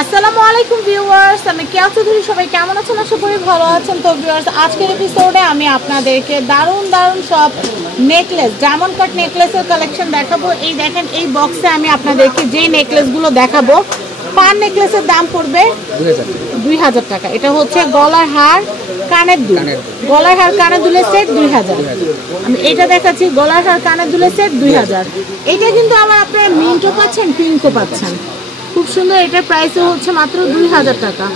আসসালামু আলাইকুম ভিউয়ার্স, আমি কেয়া চৌধুরী। সবাই কেমন আছেন? আশা করি ভালো আছেন। তো ভিউয়ার্স, আজকের এপিসোডে আমি আপনাদেরকে দারুণ সব নেকলেস, ডায়মন্ড কাট নেকলেসের কালেকশন দেখাবো। এই দেখেন, এই বক্সে আমি আপনাদেরকে যে নেকলেসগুলো দেখাবো, পার নেকলেসের দাম পড়বে 2000 টাকা। এটা হচ্ছে গলার হার, কানের দুল, গলার হার কানের দুলের সেট 2000। আমি এটা দেখাচ্ছি, গলার হার কানের দুলের সেট 2000। এটা কিন্তু আবার আপনারা মিন্টও পাচ্ছেন, পিঙ্কও পাচ্ছেন, খুব সুন্দর। এটার প্রাইসও হচ্ছে মাত্র 2000 টাকা।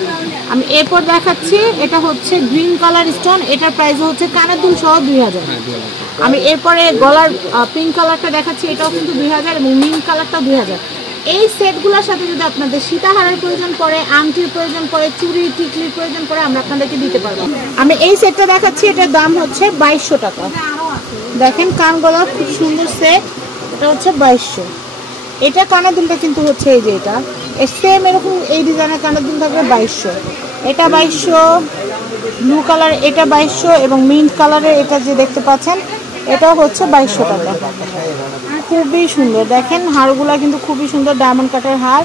আমি এরপর দেখাচ্ছি, এটা হচ্ছে গ্রিন কালার স্টোন, এটার প্রাইসও হচ্ছে কানের দুল সহ 2000। আমি এরপরে গলার পিঙ্ক কালারটা দেখাচ্ছি, এটাও কিন্তু 2000 এবং মিন্ট কালারটা 2000। এই সেটগুলোর সাথে যদি আপনাদের সীতাহারের প্রয়োজন পড়ে, আংটির প্রয়োজন পড়ে, চুড়ি টিকলির প্রয়োজন পড়ে, আমরা আপনাদেরকে দিতে পারবো। আমি এই সেটটা দেখাচ্ছি, এটার দাম হচ্ছে 2200 টাকা। দেখেন, কান গলা খুব সুন্দর সেট, এটা হচ্ছে 2200। এটা কানের দুলটা কিন্তু হচ্ছে এই যে এটা সেম এরকম এই ডিজাইনের কানের দুল থাকবে 2200। এটা 2200 ব্লু কালার, এটা 2200 এবং মিন্ট কালারের এটা যে দেখতে পাচ্ছেন এটাও হচ্ছে 2200 টাকা। খুবই সুন্দর, দেখেন হারগুলা কিন্তু খুবই সুন্দর, ডায়মন্ড কাটের হার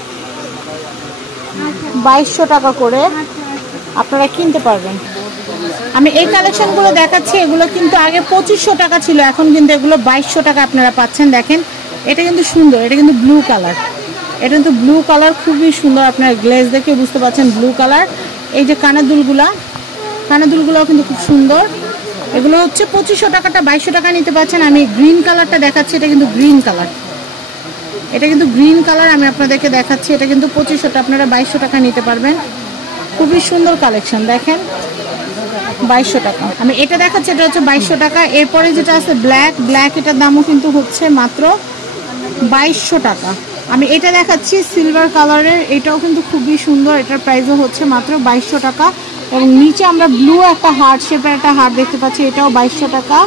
2200 টাকা করে আপনারা কিনতে পারবেন। আমি এই কালেকশনগুলো দেখাচ্ছি, এগুলো কিন্তু আগে 2500 টাকা ছিল, এখন কিন্তু এগুলো 2200 টাকা আপনারা পাচ্ছেন। দেখেন, এটা কিন্তু সুন্দর, এটা কিন্তু ব্লু কালার, এটা কিন্তু ব্লু কালার খুবই সুন্দর। আপনার গ্লেজ দেখে বুঝতে পারছেন ব্লু কালার। এই যে কানের দুলগুলাও কিন্তু খুব সুন্দর। এগুলো হচ্ছে 2500 টাকাটা 2200 টাকা নিতে পারছেন। আমি গ্রিন কালারটা দেখাচ্ছি, এটা কিন্তু গ্রিন কালার, এটা কিন্তু গ্রিন কালার আমি আপনাদেরকে দেখাচ্ছি। এটা কিন্তু 2500 আপনারা 2200 টাকা নিতে পারবেন। খুবই সুন্দর কালেকশন, দেখেন 2200 টাকা। আমি এটা দেখাচ্ছি, এটা হচ্ছে 2200 টাকা। এরপরে যেটা আছে ব্ল্যাক, এটার দামও কিন্তু হচ্ছে মাত্র 2200 টাকা। আমি এটা দেখাচ্ছি সিলভার কালারের, এটাও কিন্তু খুবই সুন্দর, এটার প্রাইসও হচ্ছে মাত্র 2200 টাকা। এবং নিচে আমরা ব্লু একটা হার্ট শেপের একটা হার্ট দেখতে পাচ্ছি, এটাও 2200 টাকা,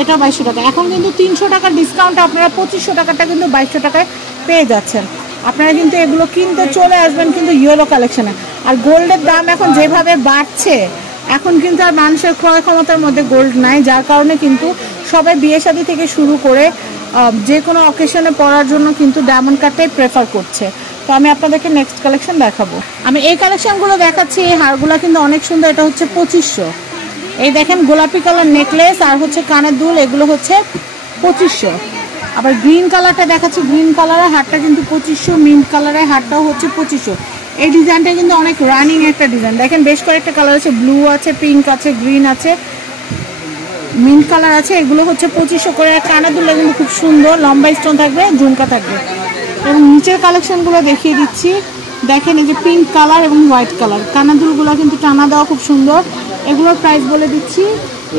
এটাও 2200 টাকা। এখন কিন্তু 300 টাকার ডিসকাউন্ট, আপনারা 2500 টাকাটা কিন্তু 2200 টাকায় পেয়ে যাচ্ছেন। আপনারা কিন্তু এগুলো কিনতে চলে আসবেন কিন্তু ইয়েলো কালেকশনে। আর গোল্ডের দাম এখন যেভাবে বাড়ছে, এখন কিন্তু আর মানুষের ক্রয় ক্ষমতার মধ্যে গোল্ড নাই, যার কারণে কিন্তু সবাই বিয়ে শাদী থেকে শুরু করে যে কোনো অকেশনে পরার জন্য কিন্তু ডায়মন্ড কাটটাই প্রেফার করছে। তো আমি আপনাদেরকে নেক্সট কালেকশন দেখাবো। আমি এই কালেকশনগুলো দেখাচ্ছি, এই হারগুলো কিন্তু অনেক সুন্দর। এটা হচ্ছে 2500। এই দেখেন, গোলাপি কালার নেকলেস আর হচ্ছে কানের দুল, এগুলো হচ্ছে 2500। আবার গ্রিন কালারটা দেখাচ্ছি, গ্রিন কালারের হারটা কিন্তু 2500, মিন্ট কালারের হারটাও হচ্ছে 2500। এই ডিজাইনটা কিন্তু অনেক রানিং একটা ডিজাইন। দেখেন, বেশ কয়েকটা কালার আছে, ব্লু আছে, পিঙ্ক আছে, গ্রিন আছে, মিন্ট কালার আছে। এগুলো হচ্ছে 2500 করে। কানের দুল কিন্তু খুব সুন্দর, লম্বা স্টোন থাকবে, ঝুমকা থাকবে। এবং নিচের কালেকশনগুলো দেখিয়ে দিচ্ছি। দেখেন, এই যে পিঙ্ক কালার এবং হোয়াইট কালার, কানের দুলগুলো কিন্তু টানা দেওয়া খুব সুন্দর। এগুলোর প্রাইস বলে দিচ্ছি,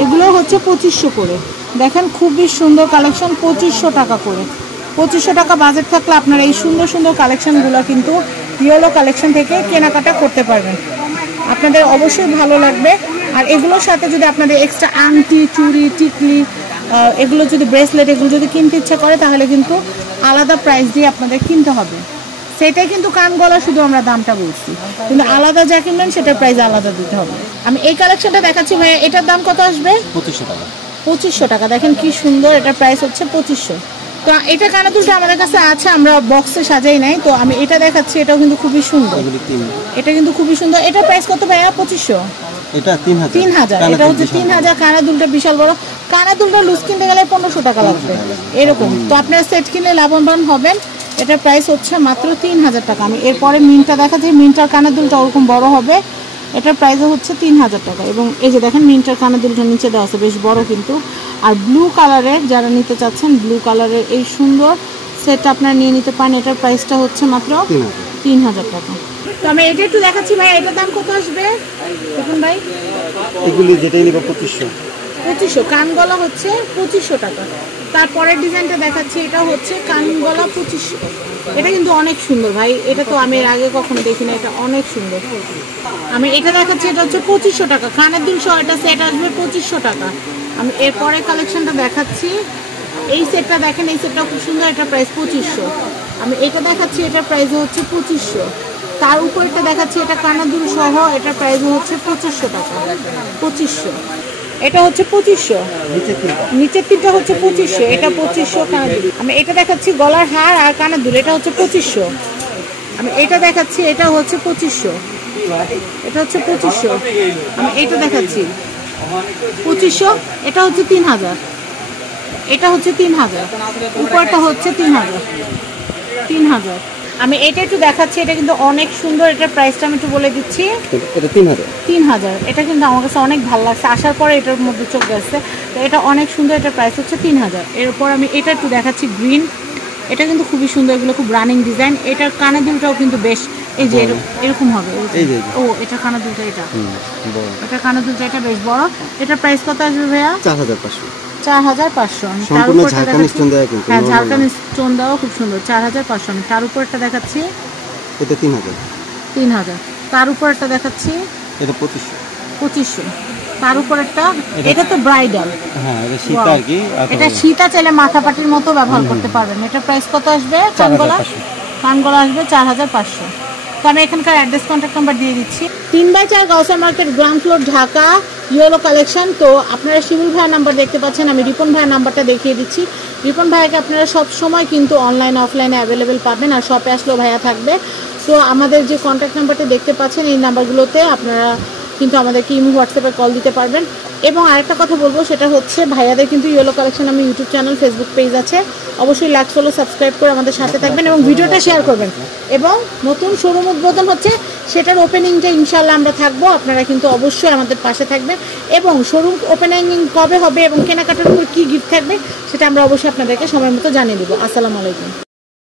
এগুলো হচ্ছে 2500 করে। দেখেন, খুবই সুন্দর কালেকশন, 2500 টাকা করে। 2500 টাকা বাজেট থাকলে আপনারা এই সুন্দর সুন্দর কালেকশনগুলো কিন্তু ইয়েলো কালেকশন থেকে কেনাকাটা করতে পারবেন। আপনাদের অবশ্যই ভালো লাগবে। আর এগুলোর সাথে যদি আপনাদের এক্সট্রা আংটি, চুড়ি, টিকলি, এগুলো যদি ব্রেসলেট, এগুলো যদি কিনতে ইচ্ছা করে, তাহলে কিন্তু আলাদা প্রাইস দিয়ে আপনাদের কিনতে হবে। সেটাই কিন্তু কান গলা শুধু আমরা দামটা বলছি, কিন্তু আলাদা যা কিনবেন সেটার প্রাইস আলাদা দিতে হবে। আমি এই কালেকশনটা দেখাচ্ছি ভাইয়া, এটার দাম কত আসবে? 2500 টাকা। 2500 টাকা। দেখেন কি সুন্দর, এটার প্রাইস হচ্ছে 2500। তো এটা কানের দুলটা আমাদের কাছে আছে, আমরা বক্সে সাজাই নাই। তো আমি এটা দেখাচ্ছি, এটাও কিন্তু খুবই সুন্দর, এটা কিন্তু খুবই সুন্দর। এটার প্রাইস কত ভাইয়া? 2500। এটা 3000। এটা হচ্ছে 3000। কানের দুলটা বিশাল বড়, কানের দুলটা লুজ কিনতে গেলে 1500 টাকা লাগবে এরকম। তো আপনারা সেট কিনলে লাভবান হবেন। এটার প্রাইস হচ্ছে মাত্র 3000 টাকা। আমি এরপরে মিন্টটা দেখাচ্ছি, মিন্টার কানের দুলটা ওরকম বড় হবে, এটার প্রাইসও হচ্ছে 3000 টাকা। এবং এই যে দেখেন, মিন্টার কানের দুলটা নিচে দেওয়া আছে, বেশ বড় কিন্তু। আর ব্লু কালারের যারা নিতে চাচ্ছেন, ব্লু কালারের এই সুন্দর সেটটা আপনারা নিয়ে নিতে পারেন। এটার প্রাইসটা হচ্ছে মাত্র 3000 টাকা। তো আমি এটা একটু দেখাচ্ছি ভাই, এটার দাম কত আসবে দেখুন ভাই? এগুলি যেটাই নিব 2500। কান গলা হচ্ছে 2500 টাকা। তারপরের ডিজাইনটা দেখাচ্ছি, এটা হচ্ছে কান গলা 2500। এটা কিন্তু অনেক সুন্দর ভাই, এটা তো আমি এর আগে কখনো দেখি না, এটা অনেক সুন্দর। আমি এটা দেখাচ্ছি, এটা হচ্ছে 2500 টাকা। কানের দুল সহ এটা সেট আসবে 2500 টাকা। আমি এরপরে কালেকশনটা দেখাচ্ছি, এই সেটটা দেখেন, এই সেটটা খুব সুন্দর, এটার প্রাইস 2500। আমি এটা দেখাচ্ছি, এটার প্রাইস হচ্ছে 2500। তার উপরেটা দেখাচ্ছি, এটা কানের দুল সহ, এটার প্রাইস হচ্ছে 2500 টাকা। 2500। এটা হচ্ছে 2500, নিচের তিনটা হচ্ছে 2500, এটা 2500 কানের দুল। আমি এটা দেখাচ্ছি গলার হার আর কানের দুল, এটা হচ্ছে 2500। আমি এটা দেখাচ্ছি, এটা হচ্ছে 2500, এটা হচ্ছে 2500। আমি এটা দেখাচ্ছি 2500, এটা হচ্ছে 3000, এটা হচ্ছে 3000, উপরটা হচ্ছে 3000। আমি এটা একটু দেখাচ্ছি, এটা কিন্তু অনেক সুন্দর। এটার প্রাইসটা আমি একটু বলে দিচ্ছি, এটা 3000। এটা কিন্তু আমার কাছে অনেক ভালো লাগছে, আসার পরে এটার মধ্যে চোখ গেছে। তো এটা অনেক সুন্দর, এটার প্রাইস হচ্ছে 3000। এরপর আমি এটা একটু দেখাচ্ছি গ্রিন, এটা কিন্তু খুবই সুন্দর, এগুলো খুব রানিং ডিজাইন। এটার কানের দুলটাও কিন্তু বেশ, এই যে এরকম হবে। ও এটা কানের দুলটা, এটা কানের দুলটা, এটা বেশ বড়। এটার প্রাইস কত আসবে ভাইয়া? 4500। 4500। সম্পূর্ণ ঝাড়খান্ড স্টোন দেওয়া কিন্তু। হ্যাঁ, ঝাড়খান্ড স্টোন দেওয়া, খুব সুন্দর। 4500। আমি তার উপর একটা দেখাচ্ছি, এটা 3000। তার উপর একটা দেখাচ্ছি, এটা 2500। তার উপর একটা, এটা তো ব্রাইডাল। হ্যাঁ, এটা সীতা আর কি। এটা সীতা চাইলে মাথাপাটির মতো ব্যবহার করতে পারবেন। এটা প্রাইস কত আসবে? কানগলা আসবে 4500। তো আমি এখানকার অ্যাড্রেস, কন্ট্যাক্ট নাম্বার দিয়ে দিচ্ছি। 3/4 Gausia market, ground floor, Dhaka, yellow collection. তো আপনারা শিমুল ভাইয়ের নাম্বার দেখতে পাচ্ছেন, আমি রিপন ভাইয়ের নাম্বারটা দেখিয়ে দিচ্ছি। রিপন ভাইয়াকে আপনারা সব সময় কিন্তু অনলাইন অফলাইনে অ্যাভেলেবেল পাবেন, আর শপে আসলেও ভাইয়া থাকবে। তো আমাদের যে কন্ট্যাক্ট নাম্বারটা দেখতে পাচ্ছেন, এই নাম্বারগুলোতে আপনারা কিন্তু আমাদেরকে ইমো, হোয়াটসঅ্যাপে কল দিতে পারবেন। এবং আরেকটা কথা বলবো, সেটা হচ্ছে ভাইয়াদের কিন্তু ইয়েলো কালেকশন আমি ইউটিউব চ্যানেল, ফেসবুক পেজ আছে, অবশ্যই লাইক, ফলো, সাবস্ক্রাইব করে আমাদের সাথে থাকবেন এবং ভিডিওটা শেয়ার করবেন। এবং নতুন শোরুম উদ্বোধন হচ্ছে, সেটার ওপেনিংটা ইনশাল্লাহ আমরা থাকবো, আপনারা কিন্তু অবশ্যই আমাদের পাশে থাকবেন। এবং শোরুম ওপেনিং কবে হবে এবং কেনাকাটার উপর কী গিফট থাকবে, সেটা আমরা অবশ্যই আপনাদেরকে সময় মতো জানিয়ে দেবো। আসসালামু আলাইকুম।